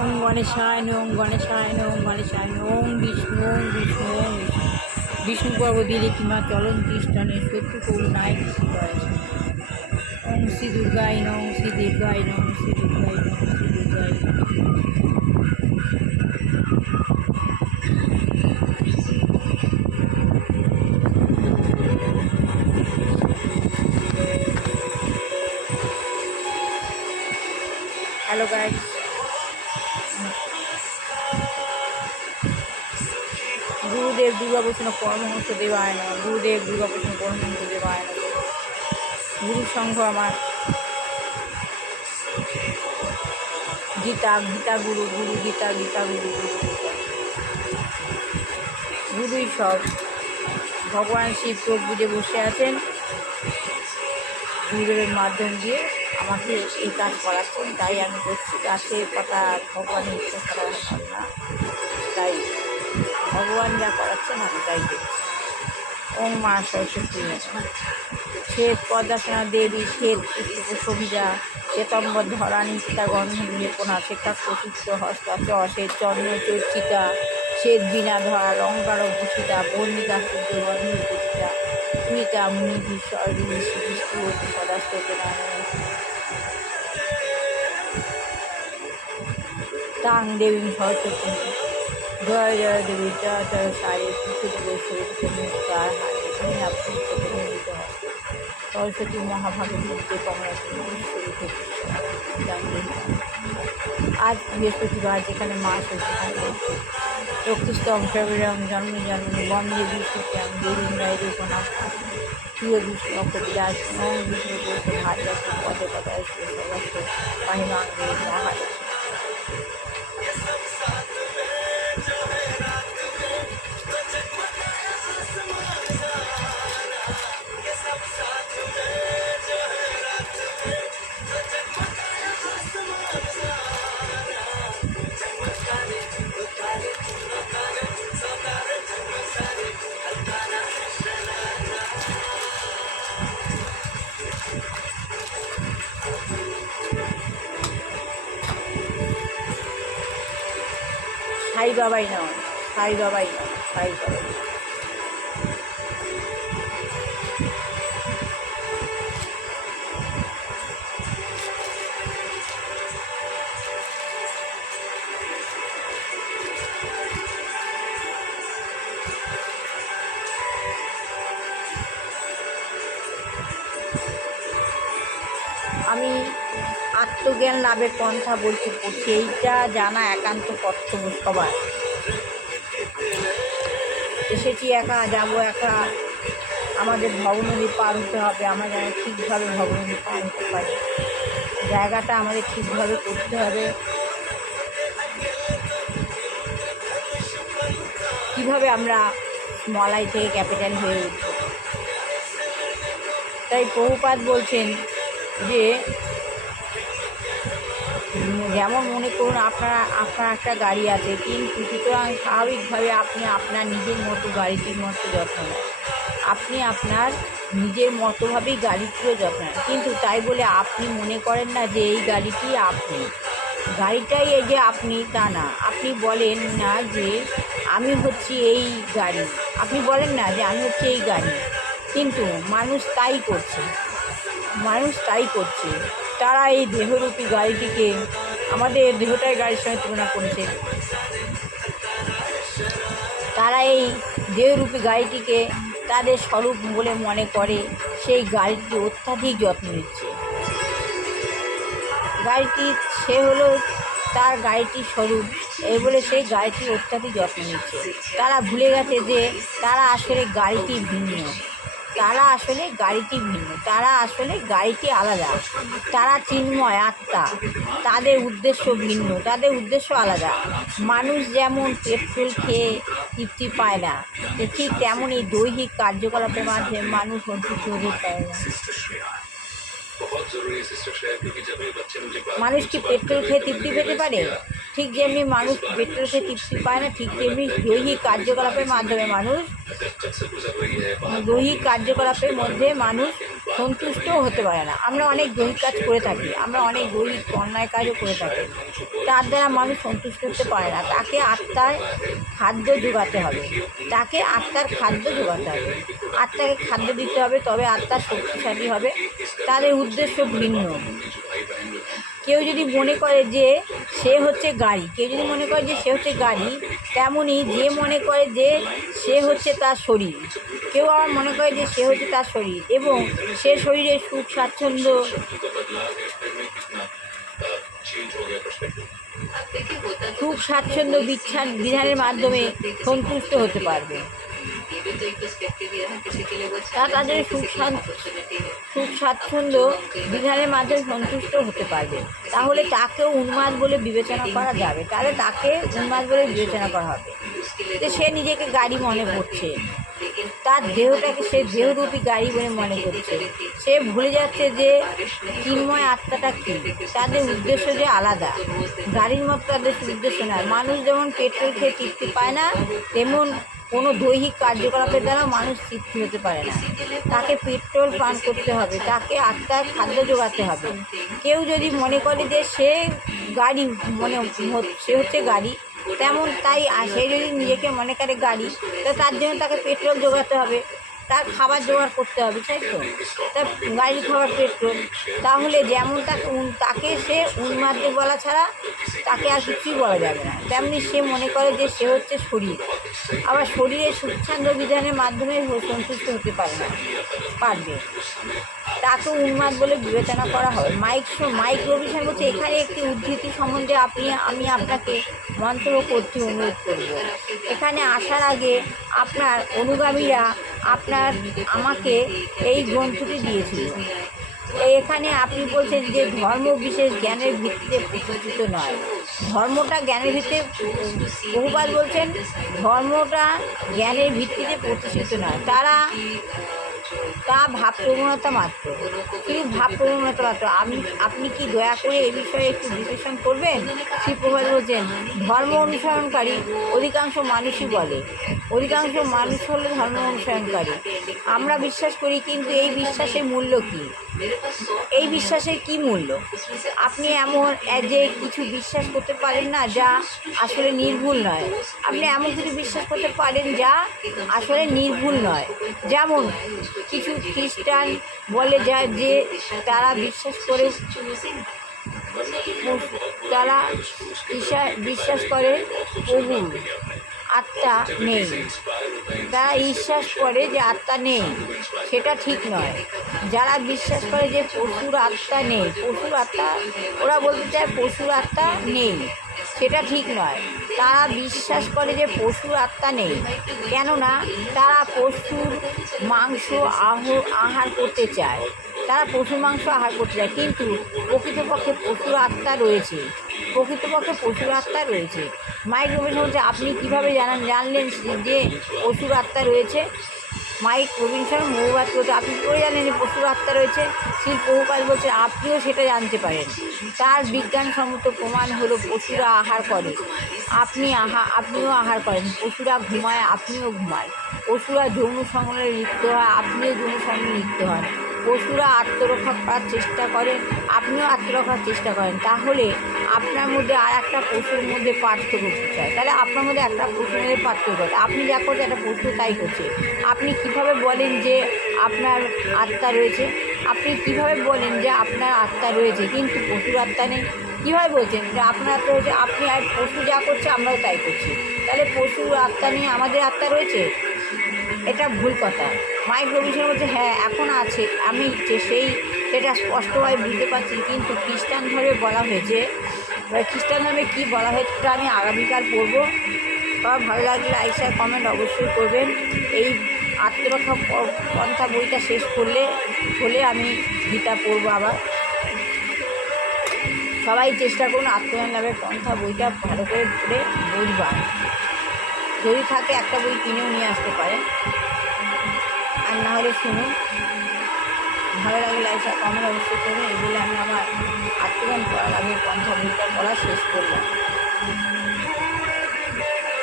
ওম গণেশায় নমঃ, ওম গণেশায় নমঃ, ওম গণেশায় নমঃ। ওম বিষ্ণু, ওম বিষ্ণু, ওম বিষ্ণু। বিষ্ণু পর্বদিলে কিংবা চলন্তি স্থানে শত্রু করুণায় কৃষিকায়। ওম শ্রী দুর্গায় নমঃ, ওম শ্রী দুর্গায় নমঃ, ওম শ্রী দুর্গায় নমঃ, ওম শ্রী দুর্গায় নমঃ। হ্যালো গাইস, গুরুদেব দুর্গাবৈষ্ণব পরমহংস দেবায় নমঃ, গুরুদেব দুর্গাবৈষ্ণব পরমহংস দেবায় নমঃ। গুরু সংঘ আমার গীতা, গীতা গুরু, গুরু গীতা, গীতা গুরু, গুরু গীতা। গুরুই সব। ভগবান শিব চোখ বুজে বসে আছেন, গুরুদেবের মাধ্যম দিয়ে আমাকে এই কাজ করাচ্ছেন, তাই আমি করছি। গাছের পাতা ভগবানের ইচ্ছা ছাড়া হয় না, তাই ভগবান যা করাচ্ছেন আমি তাই দেখছি। ওম মা সরস্বতী। শ্বেত পদ্মাসনা দেবী, শ্বেত সবিজা, শ্বেতম্বর ধরা নিত্যা গন্ধ লেপনা, শ্বেতাক্ষ চিত্র হস্তা চ, শ্বেত চন্দ্র চর্চিতা, শ্বেত বীণা ধরা লঙ্কার ভূষিতা, বর্ণিকা সূর্য গন্ধ উপচিতা, সুনিতা মুনি ভীষর বিষ্ণু সদাস্তোতে নারায়ণ। তাং দেবী সরস্বতী, জয় জয় দেবী, জয় জয় সারে মুক্তার হারে তুমি পুস্তকে নির্মিত হয়। সরস্বতী মহাভাগের মধ্যে কমলাশ্বরী। আজ বৃহস্পতিবার, যেখানে মাস সেখানে রক্তিস্তম ফেব্রুয়ারি জন্ম জন্মে বন্দে বিষ্ণুত্যাম দেবী রায় উপনাম প্রিয় বিষ্ণু অক্ষবিলাস ওম বিষ্ণু বলতে ভার্যাস পদে পদায় সদস্য পাহিমাঙ্গে মহারাজ। সাই বাবাই নয়, সাই বাবাই নয়, সাই বাবাই। আমি আত্মজ্ঞান লাভের পন্থা বলতে সেইটা জানা একান্ত কর্তব্য সবার। এসেছি একা, যাব একা, আমাদের ভবনদী পার হতে হবে। আমরা যেন ঠিকভাবে ভবনদী পার হতে পারি, জায়গাটা আমাদের ঠিকভাবে করতে হবে। কীভাবে আমরা মলাই থেকে ক্যাপিটাল হয়ে উঠব। তাই প্রভুপাদ বলছেন যে যেমন মনে করুন আপনার একটা গাড়ি আছে, কিন্তু সুতরাং স্বাভাবিকভাবে আপনি আপনার নিজের মতো গাড়িটির মতো যত্ন নেন। আপনি আপনার নিজের মতোভাবেই গাড়িটিরও যত্ন নেন, কিন্তু তাই বলে আপনি মনে করেন না যে এই গাড়িটি আপনি, গাড়িটাই এই যে আপনি, তা না। আপনি বলেন না যে আমি হচ্ছি এই গাড়ি, আপনি বলেন না যে আমি হচ্ছি এই গাড়ি, কিন্তু মানুষ তাই করছে, মানুষ তাই করছে। তারা এই দেহরূপী গাড়িটিকে আমাদের দেহটাই গাড়ির সঙ্গে তুলনা করেছে। তারা এই দেহরূপী গাড়িটিকে তাদের স্বরূপ বলে মনে করে, সেই গাড়িটি অত্যাধিক যত্ন নিচ্ছে। গাড়িটি সে হলো তার গাড়িটির স্বরূপ, এই বলে সেই গাড়িটির অত্যাধিক যত্ন নিচ্ছে। তারা ভুলে গেছে যে তারা আসলে গাড়িটি ভিন্ন, তারা আসলে গাড়িটি ভিন্ন, তারা আসলে গাড়িটি আলাদা। তারা চিন্ময় আত্মা, তাদের উদ্দেশ্য ভিন্ন, তাদের উদ্দেশ্য আলাদা। মানুষ যেমন পেট্রোল খেয়ে তৃপ্তি পায় না, ঠিক তেমনই দৈহিক কার্যকলাপের মাধ্যমে মানুষ সন্তুষ্ট হতে পারে না। মানুষ কি পেট্রোল খেয়ে তৃপ্তি পেতে পারে? ঠিক যেমনি মানুষ পেট্রোল খেয়ে তৃপ্তি পায় না, ঠিক তেমনি দৈহিক কার্যকলাপের মাধ্যমে মানুষ, দৈহিক কার্যকলাপের মধ্যে মানুষ সন্তুষ্টও হতে পারে না। আমরা অনেক দৈহিক কাজ করে থাকি, আমরা অনেক দৈহিক অন্যায় কাজও করে থাকি, তার দ্বারা মানুষ সন্তুষ্ট হতে পারে না। তাকে আত্মার খাদ্য যোগাতে হবে, তাকে আত্মার খাদ্য যোগাতে হবে, আত্মাকে খাদ্য দিতে হবে, তবে আত্মা শক্তিশালী হবে। তাদের উদ্দেশ্য ভিন্ন। কেউ যদি মনে করে যে সে হচ্ছে গাড়ি, কেউ যদি মনে করে যে সে হচ্ছে গাড়ি, তেমনই যে মনে করে যে সে হচ্ছে তার শরীর, কেউ আবার মনে করে যে সে হচ্ছে তার শরীর এবং সে শরীরের সুখ স্বাচ্ছন্দ্য বিধানের মাধ্যমে সন্তুষ্ট হতে পারবে। তাদের সুখ স্বাচ্ছন্দ্য বিধানের মাধ্যমে সন্তুষ্ট হতে পারবে, তাহলে তাকেও উন্মাদ বলে বিবেচনা করা যাবে, তাহলে তাকে উন্মাদ বলে বিবেচনা করা হবে। যে সে নিজেকে গাড়ি মনে করছে, তার দেহটাকে সে দেহরূপী গাড়ি বলে মনে করছে, সে ভুলে যাচ্ছে যে চিন্ময় আত্মাটা কী। তাদের উদ্দেশ্য যে আলাদা, গাড়ির মতো তাদের উদ্দেশ্য নয়। মানুষ যেমন পেট্রোল খেয়ে তৃপ্তি পায় না, তেমন কোনো দৈহিক কার্যকলাপের দ্বারাও মানুষ তৃপ্তি হতে পারে না। তাকে পেট্রোল পান করতে হবে, তাকে আত্মার খাদ্য যোগাতে হবে। কেউ যদি মনে করে যে সে গাড়ি সে হচ্ছে গাড়ি, তেমন তাই সে যদি নিজেকে মনে করে গাড়ি, তো তার জন্য তাকে পেট্রোল যোগাতে হবে, তার খাবার জোগাড় করতে হবে, তাই তো? তার গাড়ির খাবার পেট্রোল। তাহলে যেমন তাকে সে উন্মাদ বলা ছাড়া তাকে আর কিছুই বলা যাবে না। তেমনি সে মনে করে যে সে হচ্ছে শরীর, আবার শরীরের সুচ্ছন্দ বিধানের মাধ্যমে সন্তুষ্ট হতে পারবে, তাকে উন্মাদ বলে বিবেচনা করা হয়। মাইক রবিশন বলছে, এখানে একটি উদ্ধৃতি সম্বন্ধে আমি আপনাকে মন্তব্য করতে অনুরোধ করব। এখানে আসার আগে আপনার অনুগামীরা আমাকে এই গ্রন্থটি দিয়েছিল। এখানে আপনি বলছেন যে ধর্ম বিশেষ জ্ঞানের ভিত্তিতে প্রতিষ্ঠিত নয়। ধর্মটা জ্ঞানের ভিত্তিতে, বহুবার বলছেন ধর্মটা জ্ঞানের ভিত্তিতে প্রতিষ্ঠিত নয়, তা ভাবপ্রবণতা মাত্র, শুধু ভাবপ্রবণতা মাত্র। আপনি কি দয়া করে এ বিষয়ে একটু বিশ্লেষণ করবেন? শ্রী প্রভুপাদ বলছেন, ধর্ম অনুসরণকারী অধিকাংশ মানুষই বলে, অধিকাংশ মানুষ হলো ধর্ম অনুসরণকারী। আমরা বিশ্বাস করি, কিন্তু এই বিশ্বাসের মূল্য কী? এই বিশ্বাসের কী মূল্য? আপনি এমন যে কিছু বিশ্বাস করতে পারেন না যা আসলে নির্ভুল নয়, আপনি এমন কিছু বিশ্বাস করতে পারেন যা আসলে নির্ভুল নয়। যেমন কিছু খ্রিস্টান বলে যায় যে তারা বিশ্বাস করে প্রভু আত্মা নেই, তারা বিশ্বাস করে যে আত্মা নেই, সেটা ঠিক নয়। যারা বিশ্বাস করে যে পশুর আত্মা নেই, ওরা বলতে চায় পশুর আত্মা নেই, সেটা ঠিক নয়। তারা বিশ্বাস করে যে পশুর আত্মা নেই, কেননা তারা পশুর মাংস আহার করতে চায়, কিন্তু প্রকৃতপক্ষে পশুর আত্মা রয়েছে। মাইক রবিনসন বলছে, আপনি কীভাবে জানলেন যে পশুর আত্মা রয়েছে? মাইক রবিনসন মহুবাদ বলছে, আপনি কী করে জানেন যে পশুর আত্মা রয়েছে? শ্রী প্রভুপাদ বলছে, আপনিও সেটা জানতে পারেন। তার বিজ্ঞানসম্মত প্রমাণ হলো পশুরা আহার করে, আপনিও আহার করেন। পশুরা ঘুমায়, আপনিও ঘুমায়। পশুরা যৌন সংগ্রহে লিপ্ত হয়, আপনিও যৌন সংগ্রহে লিপ্ত হন। পশুরা আত্মরক্ষা করার চেষ্টা করে, আপনিও আত্মরক্ষার চেষ্টা করেন। তাহলে আপনার মধ্যে আর একটা পশুর মধ্যে পার্থক্য চায়, তাহলে আপনার মধ্যে একটা পশুর মধ্যে পার্থক্য আছে। আপনি যা করছেন একটা পশু তাই করছে। আপনি কীভাবে বলেন যে আপনার আত্মা রয়েছে? আপনি কীভাবে বলেন যে আপনার আত্মা রয়েছে কিন্তু পশুর আত্মা নেই? কীভাবে বলছেন যে আপনার আত্মা রয়েছে? আপনি আর পশু যা করছে আমরাও তাই করছি, তাহলে পশুর আত্মা নেই, আমাদের আত্মা রয়েছে? এটা ভুল কথা। মাইক রবিনসন বলছে, হ্যাঁ এখন আছে, আমি সেটা স্পষ্টভাবে বুঝতে পারছি, কিন্তু খ্রিস্টান ধর্মে বলা হয়েছে, খ্রিস্টান ধর্মে কী বলা হয়েছে তা আমি আগামীকাল পড়বো। সবার ভালো লাগলে লাইক শেয়ার কমেন্ট অবশ্যই করবেন। এই আত্মরক্ষা পন্থা বইটা শেষ হলে আমি গীতা পড়বো আবার। সবাই চেষ্টা করুন আত্মজ্ঞান লাভের পন্থা বইটা ভালো করে পড়ে বুঝবার। যদি থাকে একটা বই কিনেও নিয়ে আসতে পারেন, আর না হলে শুনুন। ভালো লাগে লাইক শেয়ার কমেন্ট অবশ্যই করুন। এই বলে আমি আমার আত্মজ্ঞান লাভের পন্থা বইটা পড়া শেষ করলাম।